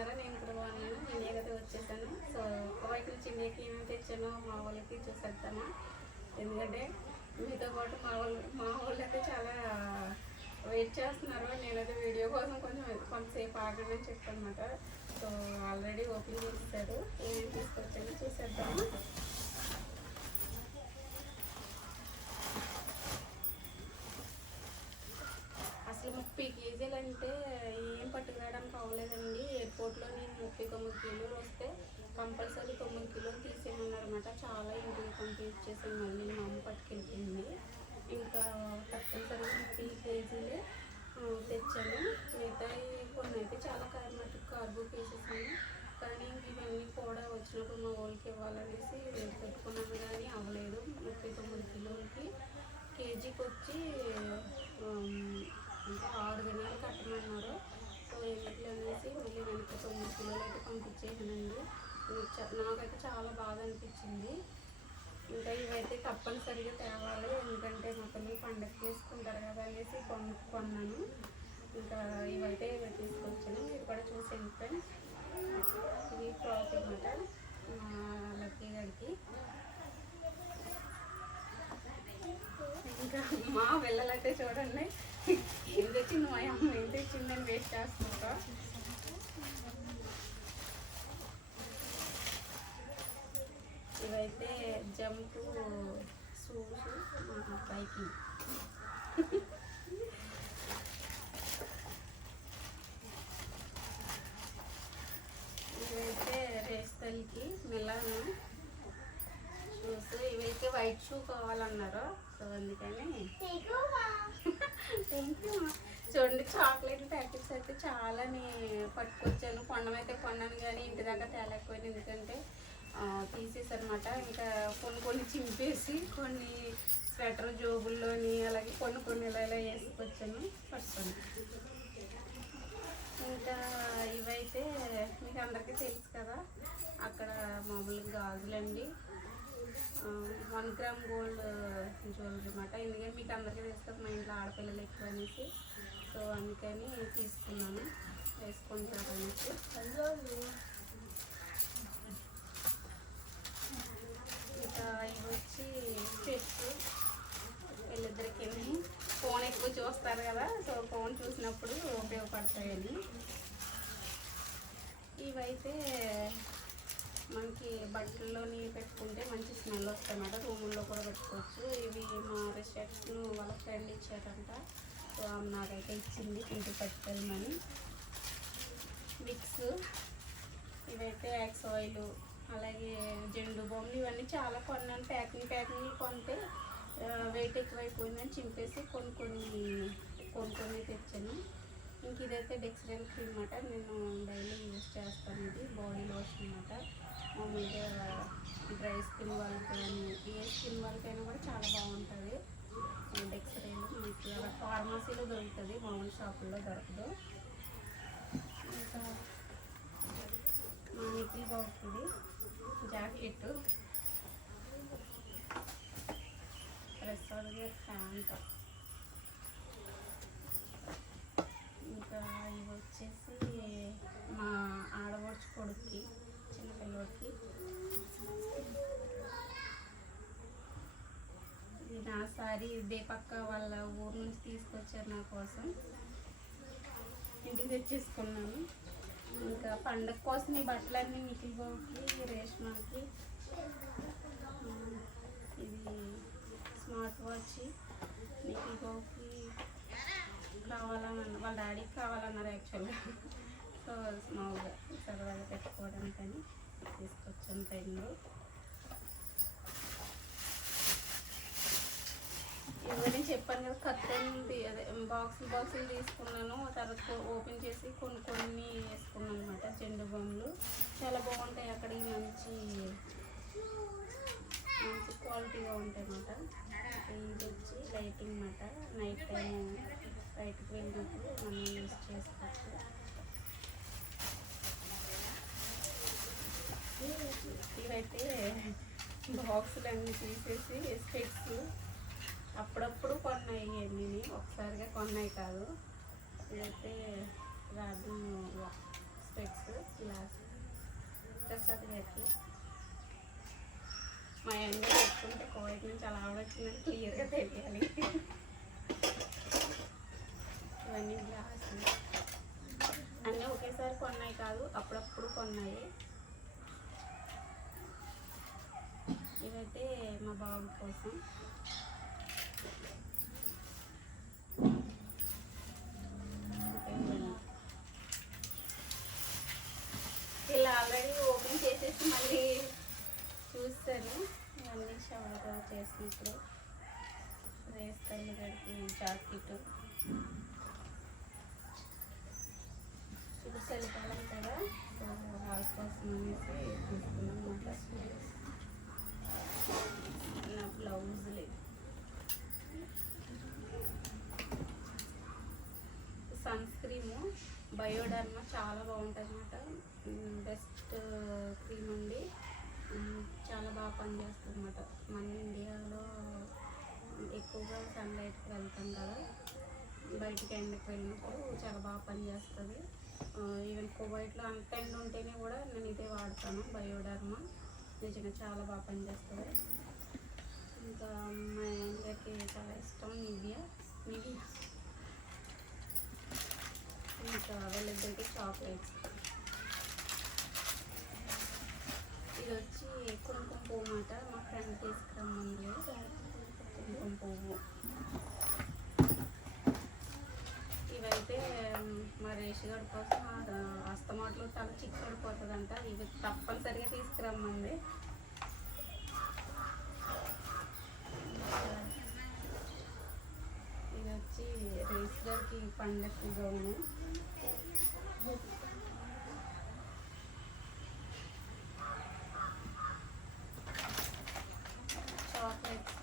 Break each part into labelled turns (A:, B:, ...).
A: బాగున్నారా నేను కూడా బాగున్నాను. నేను వచ్చేసాను. సో ఒకవైపు చిన్నకి ఏమేమి తెచ్చానో మా వాళ్ళకి చూసేస్తాను ఎందుకంటే మీతో పాటు మా వాళ్ళు మా వాళ్ళు అయితే చాలా వెయిట్ చేస్తున్నారు. నేనైతే వీడియో కోసం కొంచెం కొంతసేపు ఆగండి అని అనమాట సో ఆల్రెడీ ఓపెన్ చేస్తారు ఏమేమి తీసుకొచ్చానో చూసేద్దాము అసలు ముప్పై కేజీలు అంటే ఏం పట్టుకురావడానికి అవ్వలేదండి ఎయిర్పోర్ట్లో నేను ముప్పై తొమ్మిది కిలోలు వస్తే కంపల్సరీ తొమ్మిది కిలోలు తీసేయమన్నారన్నమాట. చాలా ఇంటికి పంపించేసాను మళ్ళీ మా అమ్మ పట్టుకెళ్ళిపోయింది. ఇంకా తప్పనిసరిగా త్రీ కేజీలే తెచ్చాను. మిగతా కొన్ని అయితే చాలా కార్ మటుకు కార్గో ఉన్నాయి కానీ ఇవన్నీ కూడా వచ్చినప్పుడు మా వాళ్ళకి ఇవ్వాలనేసి పెట్టుకున్నాను కానీ అవ్వలేదు. ముప్పై తొమ్మిది కిలోలకి కేజీకి వచ్చి ఇంకా ఆరు గంటలు కట్టమన్నారు. సో అనేసి మళ్ళీ వెనక్కి తొమ్మిది కిలోలు అయితే పంపించేసానండి నాకైతే చాలా బాగా అనిపించింది. ఇంకా ఇవైతే తప్పనిసరిగా తేవాలి. ఎందుకంటే మొత్తం పండగ చేసుకుంటారు కదా అనేసి కొన్ కొన్నాను. ఇంకా ఇవైతే తీసుకొచ్చాను. మీరు కూడా చూసేయండి ఫ్రెండ్స్. ఇది ఫ్రాక్ అనమాట మా లక్కీ గారికి. ఇంకా మా పిల్లలైతే చూడండి. ఏం తెచ్చింది మా అమ్మ? ఏం తెచ్చిందని వేస్ట్ చేస్తుంటా ఇవైతే జంపు షూస్ మా అబ్బాయికి. ఇవైతే రేస్తల్కి మిలాను షూస్. ఇవైతే వైట్ షూ కావాలన్నారు సో అందుకని చూడండి చాక్లెట్ ప్యాకెట్స్ అయితే చాలా పట్టుకొచ్చాను. కొనమైతే కొన్నాను కానీ ఇంటి దాకా తేలేకపోయాను. ఎందుకంటే తీసేసనమాట ఇంకా కొన్ని కొన్ని చింపేసి కొన్ని స్వెటర్ జోబుల్లోని అలాగే కొన్ని కొన్ని ఇలా ఇలా వేసుకొచ్చాను. పట్టుకొని ఇంకా ఇవైతే మీకు అందరికీ తెలుసు కదా అక్కడ మామూలుగా గాజులండి. వన్ గ్రామ్ గోల్డ్ జ్యువెలరీ అనమాట ఎందుకంటే మీకు అందరికీ తెలుసు మా ఇంట్లో ఆడపిల్లలు ఎక్కువ అనేసి. సో అందుకని తీసుకున్నాను. వేసుకుంటారు అనేసి ఇంకా ఇవి వచ్చి స్టెప్స్ వీళ్ళిద్దరికి ఫోన్ ఎక్కువ చూస్తారు కదా సో ఫోన్ చూసినప్పుడు ఉపయోగపడతాయని. ఇవైతే మనకి బట్టల్లోని పెట్టుకుంటే మంచి స్మెల్ వస్తాయన్నమాట. రూముల్లో కూడా పెట్టుకోవచ్చు. ఇవి మా రిసెప్షన్ వాళ్ళ ఫ్రెండ్ ఇచ్చారంట. సో నాకైతే ఇచ్చింది ఇంటికి పట్టుకెళ్ళమని విక్స్ ఇవైతే యాక్స్ ఆయిల్ అలాగే జెండు బొమ్మలు ఇవన్నీ చాలా కొన్నాను. ప్యాకింగ్ ప్యాకింగ్ కొంటే వెయిట్ ఎక్కువైపోయిందని చింపేసి కొన్ని కొన్ని కొన్ని కొన్ని తెచ్చాను. ఇంక ఇదైతే డెక్స్రెల్ క్రీమ్ అనమాట నేను డైలీ యూజ్ చేస్తాను ఇది. బాడీ లోషన్ అనమాట మామూలుగా డ్రై స్కిన్ వాళ్ళకి కానీ ఏ స్కిన్ వాళ్ళకైనా కూడా చాలా బాగుంటుంది. డెక్స్రెల్ మనకి అలా ఫార్మసీలో దొరుకుతుంది మామూలు షాపుల్లో దొరకదు. ఇంకా మా నిఖిల్ బాగుంటుంది జాకెట్. Restaurant pant. ఇంకా ఇవి వచ్చేసి మా ఆడవచ్చు కొడుకు చిన్న ఇది నా సారీ దీపక్క వాళ్ళ ఊరు నుంచి తీసుకొచ్చారు నా కోసం. ఇంటికి తెచ్చేసుకున్నాను. ఇంకా పండగ కోసం ఈ బట్టలన్నీ మిగిలి బాబుకి రేష్మాకి ఇది స్మార్ట్ వాచ్ మిగిలి బాబుకి కావాలని వాళ్ళ డాడీకి కావాలన్నారు యాక్చువల్గా. సో స్మాల్గా సరదాగా పెట్టుకోవడానికని. తీసుకొచ్చాను టైంలో ఇవన్నీ చెప్పాను కదా కత్తెన్ అదే బాక్సులు బాక్సులు తీసుకున్నాను. తర్వాత ఓపెన్ చేసి కొన్ని కొన్ని వేసుకున్నాను అనమాట జెండు బొమ్మలు. చాలా బాగుంటాయి అక్కడ మంచి మంచి క్వాలిటీగా ఉంటాయి అన్నమాట. ఇది వచ్చి లైటింగ్ అన్నమాట. నైట్ టైం బయటకు వెళ్ళినప్పుడు మనం యూస్ చేసుకోవచ్చు. ఇవైతే బాక్సులన్నీ తీసేసి స్పెక్స్ అప్పుడప్పుడు కొన్నాయి అన్నీ ఒకసారిగా కొన్నాయి కాదు. ఇదైతే రాదు స్పెక్స్ గ్లాస్. ప్రసాద్ మా ఎండ పెట్టుకుంటే కోవిడ్ నుంచి అలా ఆవిడొచ్చిందని క్లియర్గా తెలియాలి. ఇవన్నీ గ్లాసులు. అన్నీ ఒకేసారి కొన్నాయి కాదు అప్పుడప్పుడు కొన్నాయి. బాబు కోసం ఇలా ఆల్రెడీ ఓపెన్ చేసేసి మళ్ళీ చూస్తాను. మళ్ళీ షవర్గా చేసినప్పుడు వేస్తాను గడిపి జాకెట్. ఇది చలికాలం కదా సో వాళ్ళ కోసం అనేసి తీసుకున్నాం అన్నమాట నా బ్లౌజులు సన్ స్క్రీమ్ బయోడర్మా చాలా బాగుంటుంది అనమాట బెస్ట్ uh, క్రీమ్ అండి. చాలా బాగా పనిచేస్తుంది అనమాట మన ఇండియాలో ఎక్కువగా సన్లైట్కి వెళ్తాం కదా. బయటికి ఎండకి వెళ్ళినప్పుడు చాలా బాగా పనిచేస్తుంది. Uh, ఈవెన్ కువైట్లో అంత ఎండ ఉంటేనే కూడా నేను ఇదే వాడతాను బయోడర్మా. నిజంగా చాలా బాగా పనిచేస్తుంది. ఇంకా మా ఆయనకి చాలా ఇష్టం నివియా నివ్యా. ఇంకా అవైలబిలిటీ చాక్లెట్స్. ఇది వచ్చి కుంకుమ పువ్వు మాట మా ఫ్రెండ్ తీసుకురమ్మంది. కుంకుమ పువ్వు. ఇవైతే మా రేష్ గారి కోసం ఆ- అస్తమాట్లో తల చిక్కడిపోతుందంట ఇవి తప్పనిసరిగా తీసుకురమ్మంది ఇది వచ్చి రేస్ గారికి పండగ చాక్లెట్స్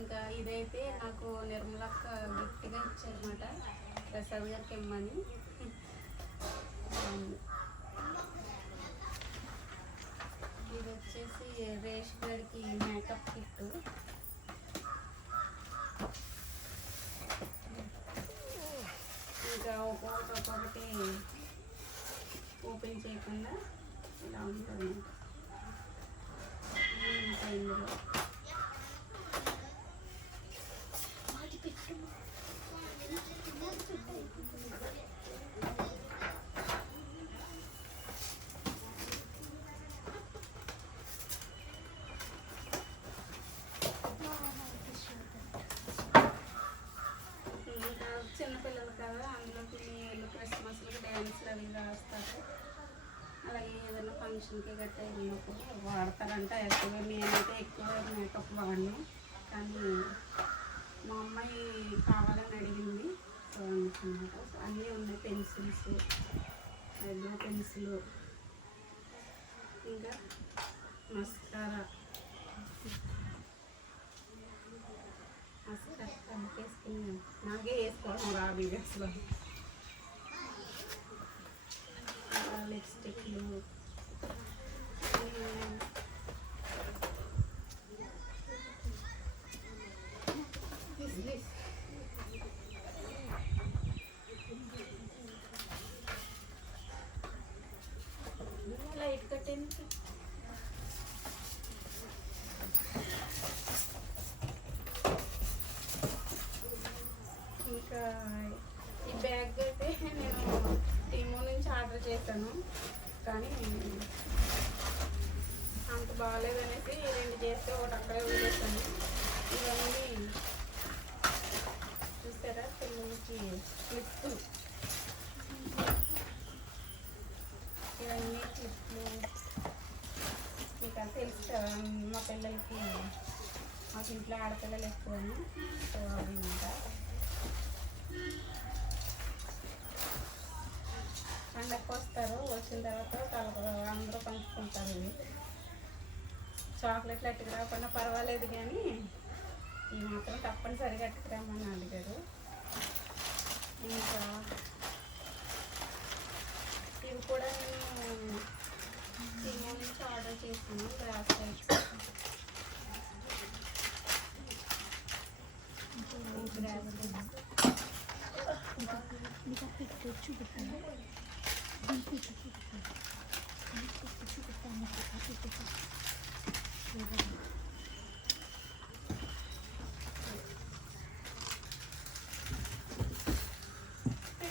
A: ఇంకా ఇదైతే నాకు నిర్మలక్క గిఫ్ట్గా ఇచ్చారన్నమాట. ప్రసాద్ గారికి ఇమ్మని బాగుంది. ఇది వచ్చేసి రేష్ గారికి మేకప్ కిట్ ఇంకా ఒక్కొక్కటి ఒక్కొక్కటి ఓపెన్ చేయకుండా ఇలా ఉంటుంది. ఇంకా ఇందులో ఇంకా చిన్నపిల్లలు కదా అందులోకి వీళ్ళు క్రిస్మస్లకి డ్యాన్స్లు అవి రాస్తారు అలాగే ఏదైనా ఫంక్షన్కి గట్టా వెళ్ళినప్పుడు వాడతారంట. ఎక్కువ నేనైతే ఎక్కువ మేకప్ వాడను. కానీ మా అమ్మాయి కావాలని అడిగింది. సో సో అన్నీ ఉన్నాయి పెన్సిల్స్ రెడ్లో పెన్సిల్. ఇంకా మస్కారా. మస్కారా వేసుకుని నాకే వేసుకోవడం రాదు అసలు లిప్స్టిక్లు. ఈ అయితే నేను టీమో నుంచి ఆర్డర్ చేశాను. కానీ అంత బాగాలేదనేసి రెండు చేస్తే ఒకటి అక్కడే వదిలేసాను ఇవన్నీ చూసారా? పిల్లలకి క్లిప్స్. ఇవన్నీ క్లిప్లు మీకు అది తెలుసు కదా మా పిల్లలకి మాకు ఇంట్లో ఆడపిల్లలు ఎక్కువ సో అవి ఉంటాయి. పండగకి వస్తారు. వచ్చిన తర్వాత తల అందరూ పంచుకుంటారు చాక్లెట్లు ఎట్టుకు రాకుండా పర్వాలేదు కానీ ఈ మాత్రం తప్పనిసరిగా ఎట్టుకురామని అడిగారు. ఇంకా ఇవి కూడా నేను సినిమా నుంచి ఆర్డర్ చేసాను గ్లాస్
B: గ్రాస్ చూపిస్తాను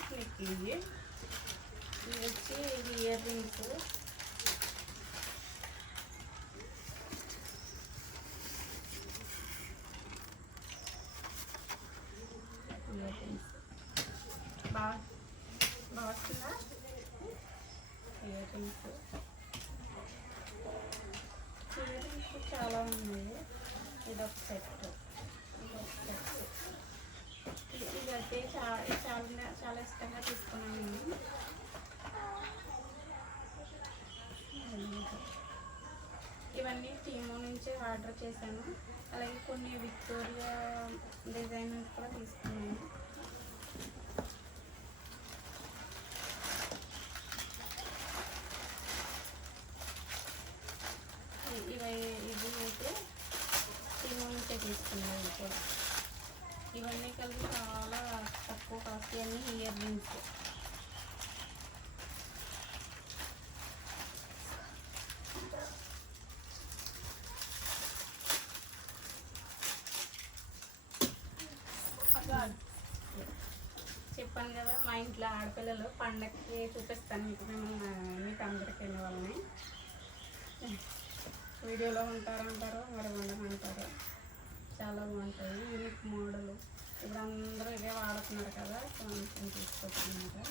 A: Такі є. І оці є один тут. చాలా ఉంది. ఇదొక సెట్ సెట్ ఇదైతే చాలా చాలా చాలా ఇష్టంగా తీసుకున్నాను ఇవన్నీ టీమో నుంచే ఆర్డర్ చేశాను. అలాగే కొన్ని విక్టోరియా డిజైన్ కూడా తీసుకున్నాను. కదా మా ఇంట్లో ఆడపిల్లలు పండగకి చూపిస్తాను మీకు. మేము మీకు అందరికి వెళ్ళే వాళ్ళని వీడియోలో ఉంటారు అంటారు మరి ఉండమంటారు చాలా బాగుంటుంది యూనిక్ మోడలు. ఇప్పుడు అందరూ ఇదే వాడుతున్నారు కదా కొంచెం తీసుకొచ్చిందంటే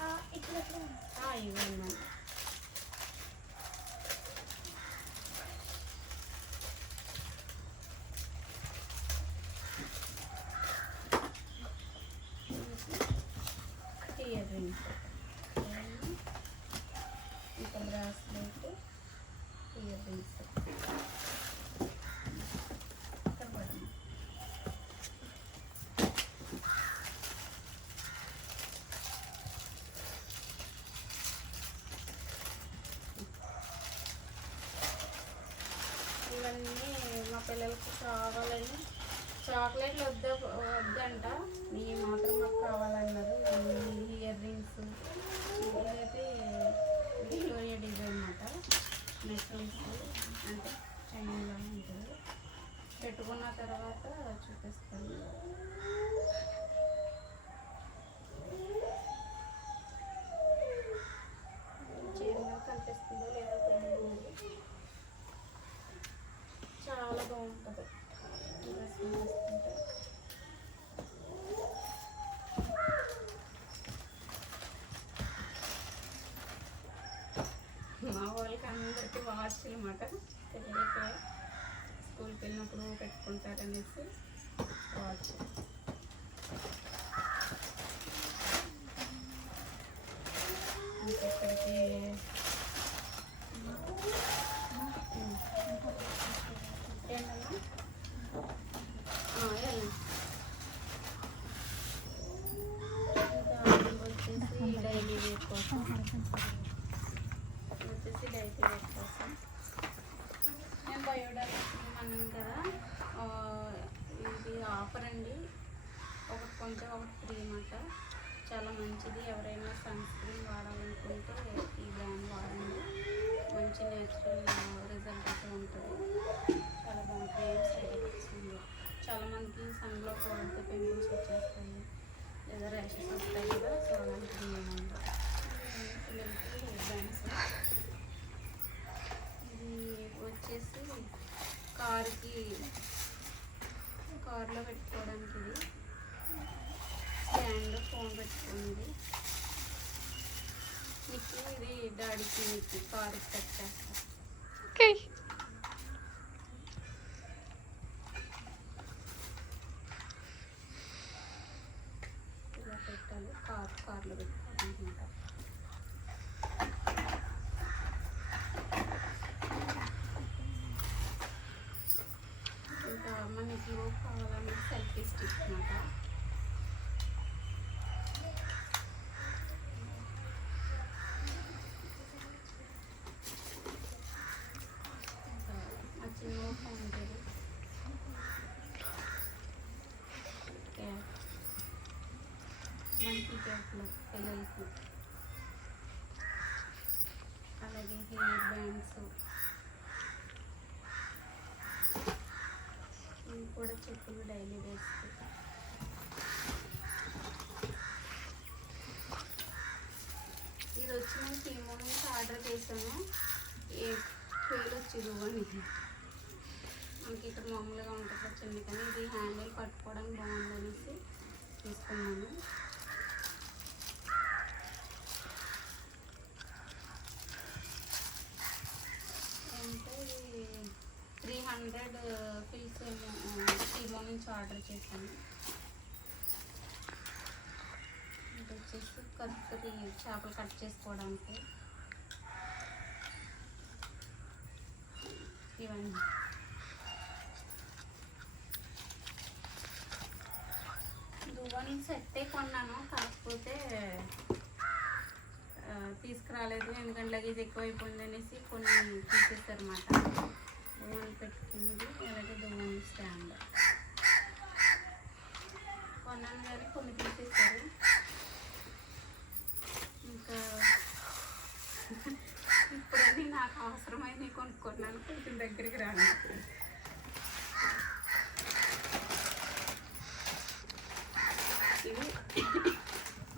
A: Ah, itlog lang. Ay, wala. చాక్లెట్లన్నీ మా పిల్లలకి కావాలని చాక్లెట్లు వద్ద వద్దంట. వచ్చేసి వాచ్ అనమాట పిల్లలకి స్కూల్కి వెళ్ళినప్పుడు పెట్టుకుంటారనేసి వాచ్ kaadettiin niitä kaadetta, ఆ పిల్లలకి అలాగే హెయిర్ బ్యాండ్స్ ఇవి కూడా చెప్పులు డైలీ వేసుకుంటాం ఇది వచ్చి నేను టీమో నుంచి ఆర్డర్ చేశాను ఏ పేరు వచ్చింది ఇవ్వండి మనకి ఇక్కడ మామూలుగా ఉంటుంది వచ్చింది చిన్న కానీ ఇది హ్యాండిల్ పట్టుకోవడానికి బాగుందనేసి తీసుకున్నాను అంటే త్రీ హండ్రెడ్ ఫిల్స్ టీమో నుంచి ఆర్డర్ చేశాను. ఇది వచ్చేసి కత్తి చేపలు కట్ చేసుకోవడానికి. ఇవన్నీ. దువ్వని సెట్టే కొన్నాను కాకపోతే తీసుకురాలేదు ఎందుకంటే లగేజ్ ఎక్కువైపోయింది అనేసి కొన్ని తీసేస్తారన్నమాట దువ్వని పెట్టుకుంది అలాగే దువ్వని స్టాండ్. కొన్నాను కానీ కొన్ని తీసేస్తారు ఇంకా ఇప్పుడన్నీ నాకు అవసరమైనవి కొనుక్కున్నాను కొంచెం దగ్గరికి రాను. ఇవి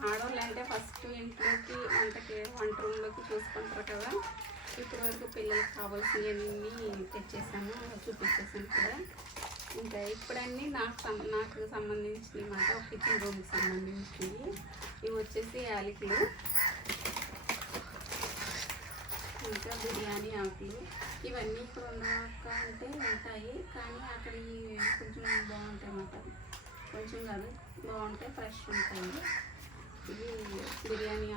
A: ఆడవాళ్ళు అంటే ఫస్ట్ ఇంట్లోకి వంటకి వంట రూమ్లోకి చూసుకుంటారు కదా. ఇప్పటి వరకు పిల్లలకి కావాల్సినవన్నీ తెచ్చేసాను చూపించేసాను కూడా. ఇంకా ఇప్పుడన్నీ నాకు సం- నాకు సంబంధించినవి మాట ఒక కిచెన్ రూమ్కి సంబంధించినవి. ఇవి వచ్చేసి యాలకులు. ఇంకా బిర్యానీ ఆకులు. ఇవన్నీ ఇప్పుడు ఉన్నాక అంటే ఉంటాయి. కానీ అక్కడ కొంచెం బాగుంటాయి అన్నమాట కొంచెం కాదు బాగుంటాయి ఫ్రెష్ ఉంటాయి. ఇవి బిర్యానీ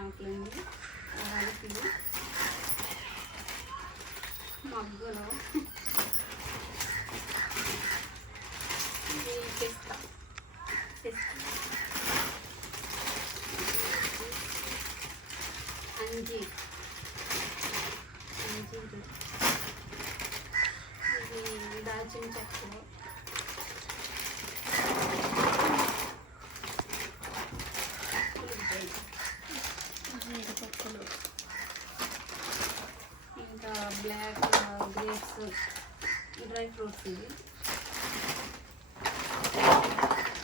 A: డ్రై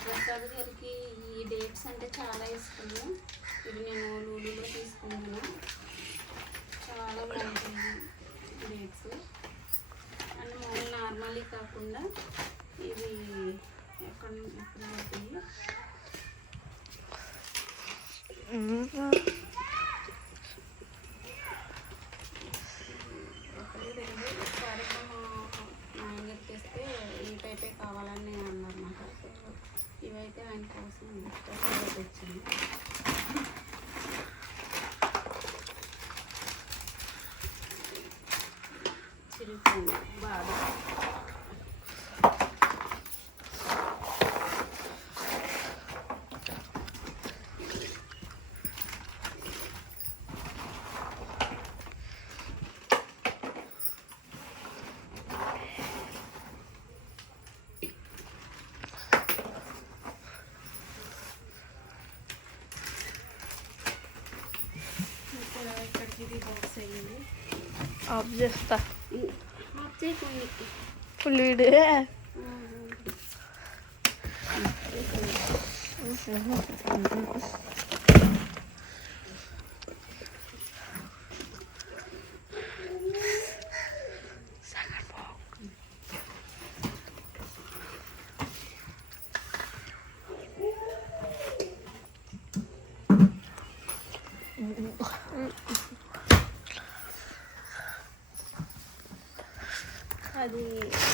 A: ప్రసాద్ గారికి ఈ డేట్స్ అంటే చాలా ఇష్టము. ఇవి నేను లూలులో తీసుకున్నాను చాలా బాగుంటుంది డేట్స్ అండ్ మామూలు నార్మల్లీ కాకుండా ఇవి ఎక్కడ ఎక్కడ ఉంటాయి ఒకటి రెండు ఒకసారి మా నాన్నగారు తెస్తే ఈ టైపే కావాలని అన్నారు అన్నమాట సో ఇవైతే ఆయన కోసం ఇష్టంగా తెచ్చాను చిరుపు బాగా ఇక్కడ ఇక్కడికి ఇది బాక్స్ అయ్యింది
C: ఆఫ్ చేస్తా
A: ఆఫ్ చేయకుండా
C: ఫుల్ వీడియో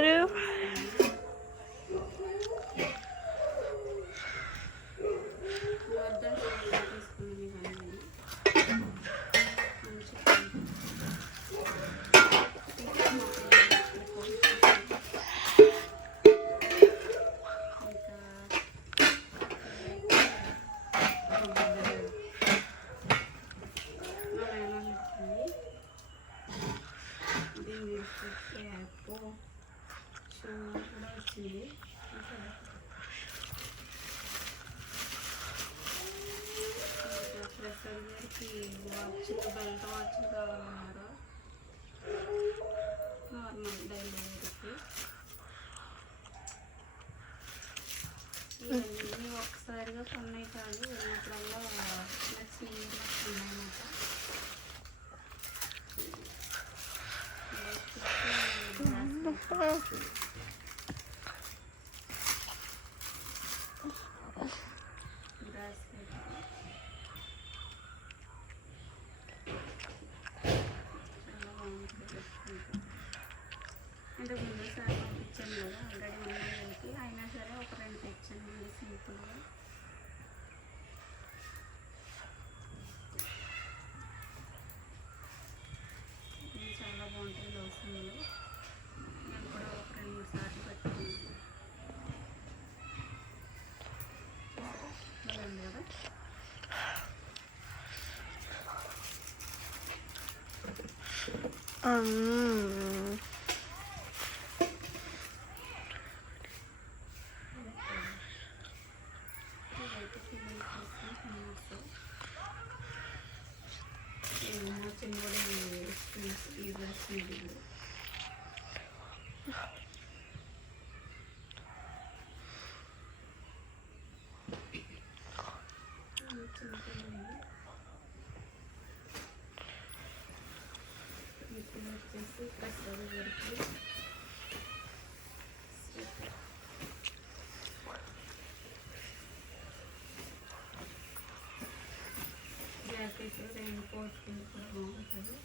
A: ഒരു
D: పంపించాను ఆల్రెడీ అయినా సరే ఒక రెండు తెచ్చాను మళ్ళీ సింపుల్గా ఇవి చాలా బాగుంటాయి లోసన్లు నేను కూడా ఒక రెండు మూడు సార్లు పెట్టుకున్నాను బాగుంది కదా
A: um,
D: ఇదైతే పిల్లలు కోసం కొన్నాను. ఏమో మా చిన్నవాడు స్కూల్స్ ఈ డ్రెస్ ఇది ఇప్పుడు వచ్చేసి ప్రసాద్ గారికి జాకెట్ రెయిన్ కోట్ కూడా బాగుంటుంది